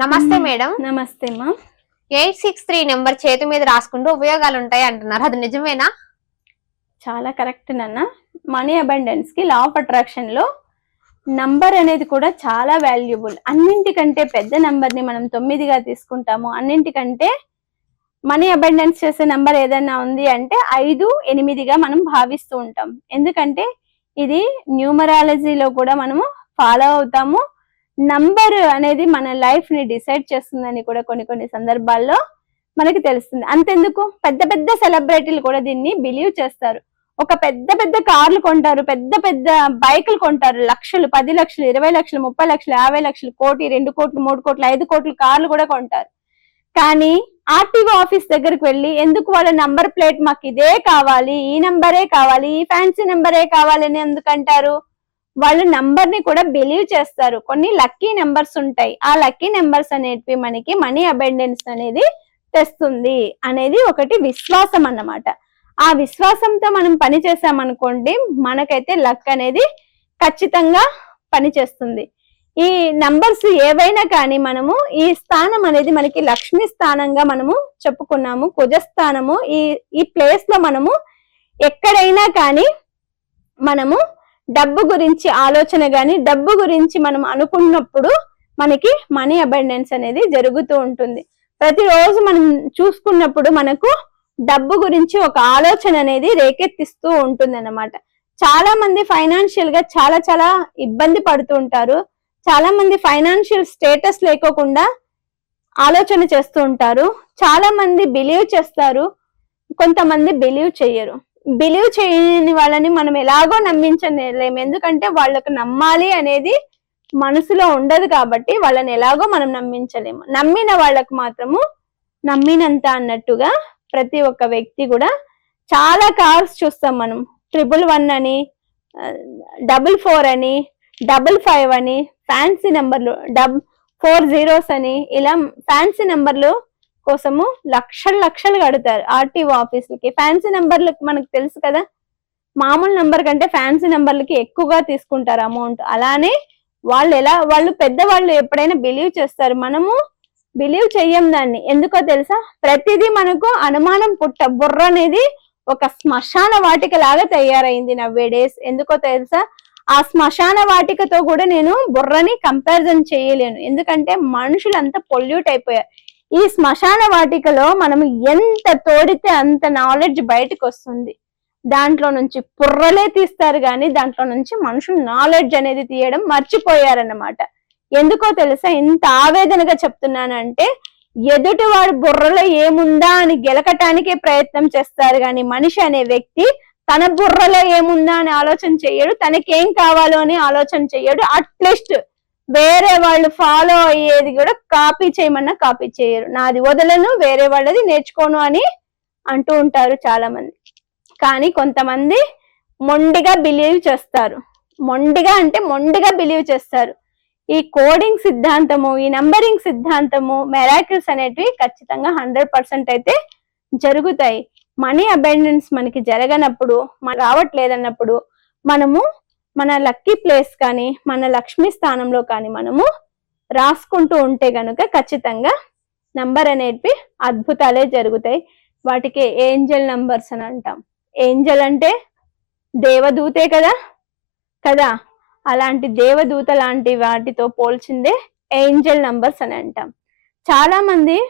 నమస్తే మేడం. నమస్తే మా. 863 నెంబర్ చేతి మీద రాసుకుంటూ ఉపయోగాలు ఉంటాయి అంటున్నారు, అది నిజమేనా? చాలా కరెక్ట్ నాన్న. మనీ అబండెన్స్ కి లా ఆఫ్ అట్రాక్షన్ లో నంబర్ అనేది కూడా చాలా వాల్యుబుల్. అన్నింటికంటే పెద్ద నంబర్ ని మనం 9గా తీసుకుంటాము. అన్నింటికంటే మనీ అబండెన్స్ చేసే నంబర్ ఏదైనా ఉంది అంటే 5, 8గా మనం భావిస్తూ ఉంటాం. ఎందుకంటే ఇది న్యూమరాలజీలో కూడా మనము ఫాలో అవుతాము. నంబర్ అనేది మన లైఫ్ ని డిసైడ్ చేస్తుందని కూడా కొన్ని సందర్భాల్లో మనకి తెలుస్తుంది. అంతెందుకు, పెద్ద పెద్ద సెలబ్రిటీలు కూడా దీన్ని బిలీవ్ చేస్తారు. ఒక పెద్ద కార్లు కొంటారు, పెద్ద బైకులు కొంటారు, లక్షలు, 10 లక్షలు, 20 లక్షలు, 30 లక్షలు, 50 లక్షలు, 1 కోటి, 2 కోట్లు, 3 కోట్లు, 5 కోట్లు కార్లు కూడా కొంటారు. కానీ ఆర్టీఓ ఆఫీస్ దగ్గరికి వెళ్ళి ఎందుకు వాళ్ళ నంబర్ ప్లేట్ మాకు ఇదే కావాలి, ఈ నంబరే కావాలి, ఈ ఫ్యాన్సీ నంబరే కావాలి అని ఎందుకంటారు? వాళ్ళు నంబర్ ని కూడా బిలీవ్ చేస్తారు. కొన్ని లక్కీ నెంబర్స్ ఉంటాయి. ఆ లక్కీ నెంబర్స్ అనేటివి మనకి మనీ అబెండెన్స్ అనేది తెస్తుంది అనేది ఒకటి విశ్వాసం అన్నమాట. ఆ విశ్వాసంతో మనం పని చేసామనుకోండి, మనకైతే లక్ అనేది ఖచ్చితంగా పనిచేస్తుంది. ఈ నంబర్స్ ఏవైనా కానీ మనము ఈ స్థానం అనేది మనకి లక్ష్మీ స్థానంగా మనము చెప్పుకున్నాము, కుజస్థానము. ఈ ప్లేస్ లో మనము ఎక్కడైనా కానీ మనము డబ్బు గురించి ఆలోచన గాని, డబ్బు గురించి మనం అనుకున్నప్పుడు మనకి మనీ అబండెన్స్ అనేది జరుగుతూ ఉంటుంది. ప్రతిరోజు మనం చూసుకున్నప్పుడు మనకు డబ్బు గురించి ఒక ఆలోచన అనేది రేకెత్తిస్తూ ఉంటుంది అన్నమాట. చాలా మంది ఫైనాన్షియల్ గా చాలా ఇబ్బంది పడుతూ ఉంటారు. చాలా మంది ఫైనాన్షియల్ స్టేటస్ లేకోకుండా ఆలోచన చేస్తూ ఉంటారు. చాలా మంది బిలీవ్ చేస్తారు, కొంతమంది బిలీవ్ చెయ్యరు. బిలీవ్ చేయని వాళ్ళని మనం ఎలాగో నమ్మించలేము. ఎందుకంటే వాళ్ళకు నమ్మాలి అనేది మనసులో ఉండదు కాబట్టి వాళ్ళని ఎలాగో మనం నమ్మించలేము. నమ్మిన వాళ్ళకు మాత్రము నమ్మినంత అన్నట్టుగా ప్రతి ఒక్క వ్యక్తి కూడా చాలా కార్స్ చూస్తాం మనం. 111 అని, 44 అని, 55 అని, ఫ్యాన్సీ నెంబర్లు 4 zeros అని, ఇలా ఫ్యాన్సీ నెంబర్లు కోసము లక్షలు కడతారు ఆర్టీఓ ఆఫీసులకి. ఫ్యాన్సీ నెంబర్లకు మనకు తెలుసు కదా, మామూలు నెంబర్ కంటే ఫ్యాన్సీ నెంబర్లకి ఎక్కువగా తీసుకుంటారు అమౌంట్. అలానే వాళ్ళు పెద్దవాళ్ళు ఎప్పుడైనా బిలీవ్ చేస్తారు, మనము బిలీవ్ చెయ్యం దాన్ని. ఎందుకో తెలుసా, ప్రతిదీ మనకు అనుమానం బుర్ర అనేది ఒక శ్మశాన వాటిక లాగా తయారైంది నవ్వేడేస్. ఎందుకో తెలుసా, ఆ శ్మశాన వాటికతో కూడా నేను బుర్రని కంపారిజన్ చేయలేను. ఎందుకంటే మనుషులంతా పొల్యూట్ అయిపోయారు. ఈ శ్మశాన వాటికలో మనం ఎంత తోడితే అంత నాలెడ్జ్ బయటకు వస్తుంది. దాంట్లో నుంచి బుర్రలే తీస్తారు కానీ దాంట్లో నుంచి మనుషులు నాలెడ్జ్ అనేది తీయడం మర్చిపోయారన్నమాట. ఎందుకో తెలుసా ఇంత ఆవేదనగా చెప్తున్నానంటే, ఎదుటివాడు బుర్రలో ఏముందా అని గెలకటానికే ప్రయత్నం చేస్తారు కానీ మనిషి అనే వ్యక్తి తన బుర్రలో ఏముందా అని ఆలోచన చెయ్యడు, తనకేం కావాలో అని ఆలోచన చెయ్యడు. అట్లీస్ట్ వేరే వాళ్ళు ఫాలో అయ్యేది కూడా కాపీ చేయమన్నా కాపీ చేయరు. నాది వదలను, వేరే వాళ్ళది నేర్చుకోను అని అంటూ ఉంటారు చాలా మంది. కానీ కొంతమంది మొండిగా బిలీవ్ చేస్తారు. మొండిగా బిలీవ్ చేస్తారు. ఈ కోడింగ్ సిద్ధాంతము, ఈ నంబరింగ్ సిద్ధాంతము, మెరాకిల్స్ అనేటివి ఖచ్చితంగా 100% అయితే జరుగుతాయి. మనీ అబెండెన్స్ మనకి జరగనప్పుడు, రావట్లేదన్నప్పుడు మనము మన లక్కీ ప్లేస్ కానీ మన లక్ష్మీ స్థానంలో కానీ మనము రాసుకుంటూ ఉంటే గనుక ఖచ్చితంగా నంబర్ అనేటివి అద్భుతాలే జరుగుతాయి. వాటికి ఏంజల్ నంబర్స్ అని అంటాం. ఏంజల్ అంటే దేవదూతే కదా, అలాంటి దేవదూత లాంటి వాటితో పోల్చిందే ఏంజల్ నంబర్స్ అని అంటాం. చాలా మంది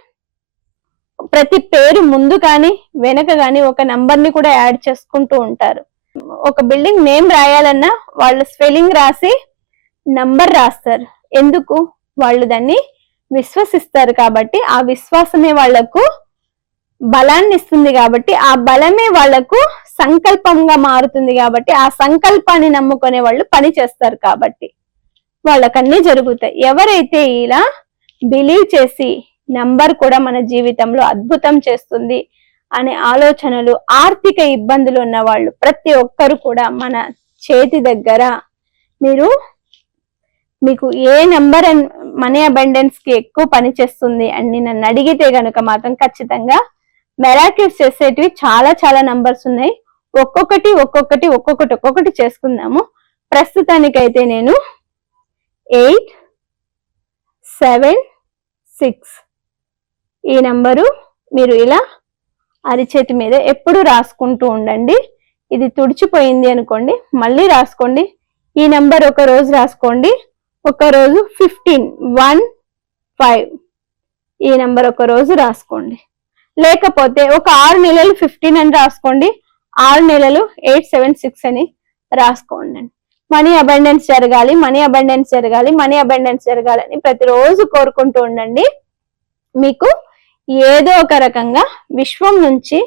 ప్రతి పేరు ముందు కానీ వెనక కానీ ఒక నంబర్ ని కూడా యాడ్ చేసుకుంటూ ఉంటారు. ఒక బిల్డింగ్ నేమ్ రాయాలన్నా వాళ్ళు స్పెల్లింగ్ రాసి నంబర్ రాస్తారు. ఎందుకు? వాళ్ళు దాన్ని విశ్వసిస్తారు కాబట్టి, ఆ విశ్వాసమే వాళ్లకు బలాన్ని ఇస్తుంది కాబట్టి, ఆ బలమే వాళ్లకు సంకల్పంగా మారుతుంది కాబట్టి, ఆ సంకల్పాన్ని నమ్ముకునే వాళ్ళు పని చేస్తారు కాబట్టి వాళ్ళకన్నీ జరుగుతాయి. ఎవరైతే ఇలా బిలీవ్ చేసి నంబర్ కూడా మన జీవితంలో అద్భుతం చేస్తుంది అనే ఆలోచనలు, ఆర్థిక ఇబ్బందులు ఉన్న వాళ్ళు ప్రతి ఒక్కరు కూడా మన చేతి దగ్గర మీకు ఏ నెంబర్ మనీ అబండెన్స్ కి ఎక్కువ పని చేస్తుంది అని నన్ను అడిగితే గనుక మాత్రం ఖచ్చితంగా మెరాకిల్స్ చేసేటివి చాలా నంబర్స్ ఉన్నాయి. ఒక్కొక్కటి చేసుకుందాము. ప్రస్తుతానికైతే నేను 8, 7, 6. ఈ నంబరు మీరు ఇలా అరిచేతి మీద ఎప్పుడు రాసుకుంటూ ఉండండి. ఇది తుడిచిపోయింది అనుకోండి, మళ్ళీ రాసుకోండి. ఈ నంబర్ ఒక రోజు రాసుకోండి, ఒక రోజు 15 ఈ నంబర్ ఒక రోజు రాసుకోండి. లేకపోతే ఒక 6 నెలలు 15 అని రాసుకోండి, 6 నెలలు 876 అని రాసుకోండి. మనీ అబండెన్స్ జరగాలి, మనీ అబండెన్స్ జరగాలి, మనీ అబండెన్స్ జరగాలని ప్రతిరోజు కోరుకుంటూ ఉండండి. మీకు ఏదో ఒక రకంగా విశ్వం నుంచి,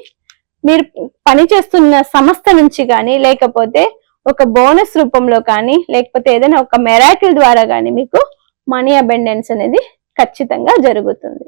మీరు పనిచేస్తున్న సంస్థ నుంచి కానీ, లేకపోతే ఒక బోనస్ రూపంలో కానీ, లేకపోతే ఏదైనా ఒక మెరాకిల్ ద్వారా కానీ మీకు మనీ అబండెన్స్ అనేది ఖచ్చితంగా జరుగుతుంది.